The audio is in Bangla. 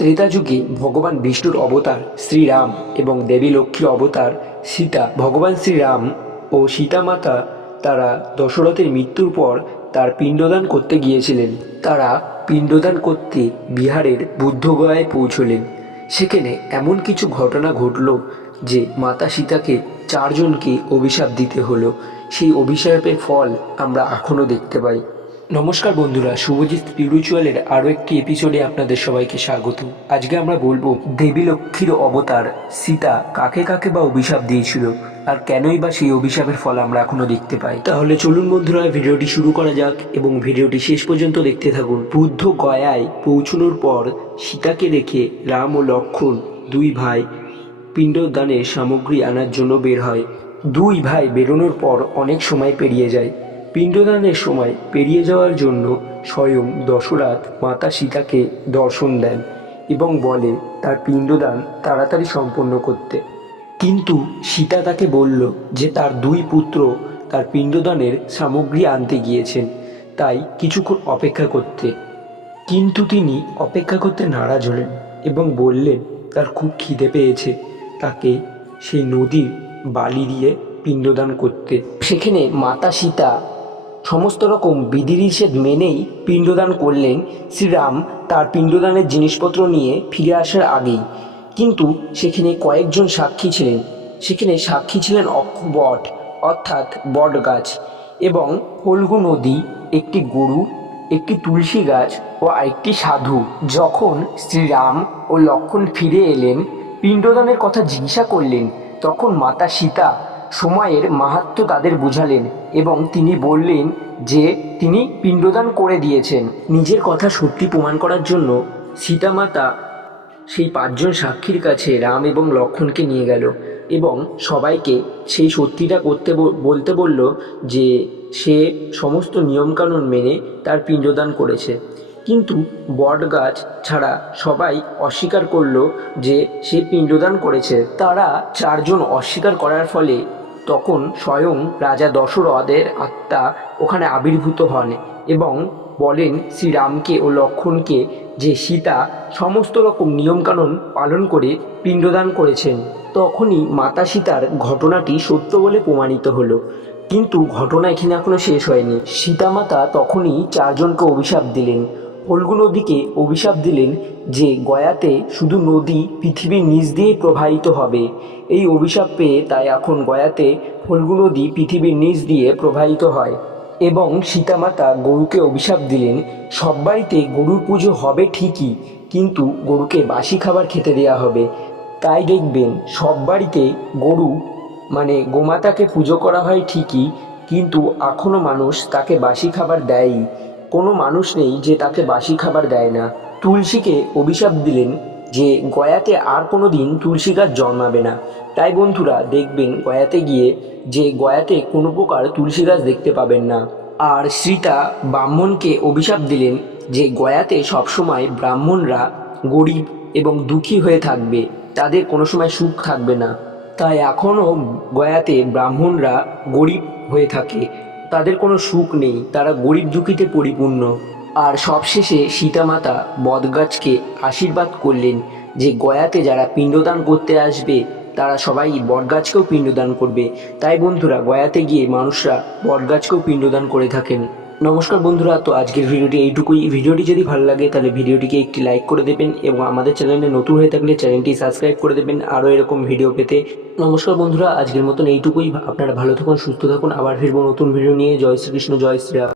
ত্রেতা যুগে ভগবান বিষ্ণুর অবতার শ্রীরাম এবং দেবী লক্ষ্মীর অবতার সীতা, ভগবান শ্রীরাম ও সীতা মাতা তারা দশরথের মৃত্যুর পর তার পিণ্ডদান করতে গিয়েছিলেন। তারা পিণ্ডদান করতে বিহারের বুদ্ধগয়ায় পৌঁছলেন। সেখানে এমন কিছু ঘটনা ঘটল যে মাতা সীতাকে চারজনকে অভিশাপ দিতে হলো। সেই অভিশাপের ফল আমরা এখনও দেখতে পাই। নমস্কার বন্ধুরা, শুভজিৎ স্পিরিচুয়ালের আরও একটি এপিসোডে আপনাদের সবাইকে স্বাগত। আজকে আমরা বলবো দেবী লক্ষ্মীর অবতার সীতা কাকে কাকে বা অভিশাপ দিয়েছিল, আর কেনই বা সেই অভিশাপের ফল আমরা এখনো দেখতে পাই। তাহলে চলুন বন্ধুরা, ভিডিওটি শুরু করা যাক এবং ভিডিওটি শেষ পর্যন্ত দেখতে থাকুন। বুদ্ধ গয়ায় পৌঁছানোর পর সীতাকে রেখে রাম ও লক্ষ্মণ দুই ভাই পিণ্ডদানের সামগ্রী আনার জন্য বের হয়। দুই ভাই বেরোনোর পর অনেক সময় পেরিয়ে যায়। পিণ্ডদানের সময় পেরিয়ে যাওয়ার জন্য স্বয়ং দশরথ মাতা সীতাকে দর্শন দেন এবং বলে তার পিণ্ডদান তাড়াতাড়ি সম্পন্ন করতে। কিন্তু সীতা তাকে বলল যে তার দুই পুত্র তার পিণ্ডদানের সামগ্রী আনতে গিয়েছেন, তাই কিছুক্ষণ অপেক্ষা করতে। কিন্তু তিনি অপেক্ষা করতে নারাজ হলেন এবং বললেন তার খুব খিদে পেয়েছে, তাকে সেই নদীর বালি দিয়ে পিণ্ডদান করতে। সেখানে মাতা সীতা সমস্ত রকম বিধিনিষেধ মেনেই পিণ্ডদান করলেন শ্রীরাম তার পিণ্ডদানের জিনিসপত্র নিয়ে ফিরে আসার আগেই। কিন্তু সেখানে কয়েকজন সাক্ষী ছিলেন। সেখানে সাক্ষী ছিলেন অক্ষবট অর্থাৎ বট গাছ এবং ফল্গু নদী, একটি গরু, একটি তুলসী গাছ ও আরেকটি সাধু। যখন শ্রীরাম ও লক্ষ্মণ ফিরে এলেন, পিণ্ডদানের কথা জিজ্ঞাসা করলেন, তখন মাতা সীতা সময়ের মাহাত্ম্য তাদের বুঝালেন এবং তিনি বললেন যে তিনি পিণ্ডদান করে দিয়েছেন। নিজের কথা সত্যি প্রমাণ করার জন্য সীতা মাতা সেই পাঁচজন সাক্ষীর কাছে রাম এবং লক্ষ্মণকে নিয়ে গেল এবং সবাইকে সেই সত্যিটা বলতে বলল যে সে সমস্ত নিয়মকানুন মেনে তার পিণ্ডদান করেছে। কিন্তু বট গাছ ছাড়া সবাই অস্বীকার করলো যে সে পিণ্ডদান করেছে। তারা চারজন অস্বীকার করার ফলে তখন স্বয়ং রাজা দশরথের আত্মা ওখানে আবির্ভূত হন এবং বলেন শ্রীরামকে ও লক্ষ্মণকে যে সীতা সমস্ত রকম নিয়মকানুন পালন করে পিণ্ডদান করেছেন। তখনই মাতা সীতার ঘটনাটি সত্য বলে প্রমাণিত হলো। কিন্তু ঘটনা এখানে এখনো শেষ হয়নি। সীতামাতা তখনই চারজনকে অভিশাপ দিলেন। ফল্গু নদীকে অভিশাপ দিলেন যে গয়াতে শুধু নদী পৃথিবীর নিচ দিয়ে প্রবাহিত হবে। এই অভিশাপ পেয়ে তাই এখন গয়াতে ফল্গু নদী পৃথিবীর নিচ দিয়ে প্রবাহিত হয়। এবং সীতামাতা গরুকে অভিশাপ দিলেন সব বাড়িতে গরুর পুজো হবে ঠিকই, কিন্তু গরুকে বাসি খাবার খেতে দেওয়া হবে। তাই দেখবেন সব বাড়িতে গরু মানে গোমাতাকে পুজো করা হয় ঠিকই, কিন্তু এখনও মানুষ তাকে বাসি খাবার দেয়ই। কোনো মানুষ নেই যে তাকে বাসি খাবার দেয় না। তুলসীকে অভিশাপ দিলেন যে গয়াতে আর কোনো দিন তুলসী গাছ জন্মাবে না। তাই বন্ধুরা দেখবেন গয়াতে গিয়ে যে গয়াতে কোনো প্রকার তুলসী গাছ দেখতে পাবেন না। আর সীতা ব্রাহ্মণকে অভিশাপ দিলেন যে গয়াতে সবসময় ব্রাহ্মণরা গরিব এবং দুঃখী হয়ে থাকবে, তাদের কোনো সময় সুখ থাকবে না। তাই এখনও গয়াতে ব্রাহ্মণরা গরিব হয়ে থাকে, তাদের কোনো সুখ নেই, তারা গরিব দুঃখীতে পরিপূর্ণ। আর সবশেষে সীতামাতা বটগাছকে আশীর্বাদ করলেন যে গয়াতে যারা পিণ্ডদান করতে আসবে তারা সবাই বটগাছকেও পিণ্ডদান করবে। তাই বন্ধুরা গয়াতে গিয়ে মানুষরা বটগাছকেও পিণ্ডদান করে থাকেন। নমস্কার বন্ধুরা, তো আজকের ভিডিওটি এইটুকুই। ভিডিওটি যদি ভালো লাগে তাহলে ভিডিওটিকে একটি লাইক করে দেবেন এবং আমাদের চ্যানেলে নতুন হয়ে থাকলে চ্যানেলটি সাবস্ক্রাইব করে দেবেন আরও এরকম ভিডিও পেতে। নমস্কার বন্ধুরা, আজকের মতন এইটুকুই। আপনারা ভালো থাকুন, সুস্থ থাকুন, আবার ফিরবো নতুন ভিডিও নিয়ে। জয় শ্রীকৃষ্ণ, জয় শ্রীরাম।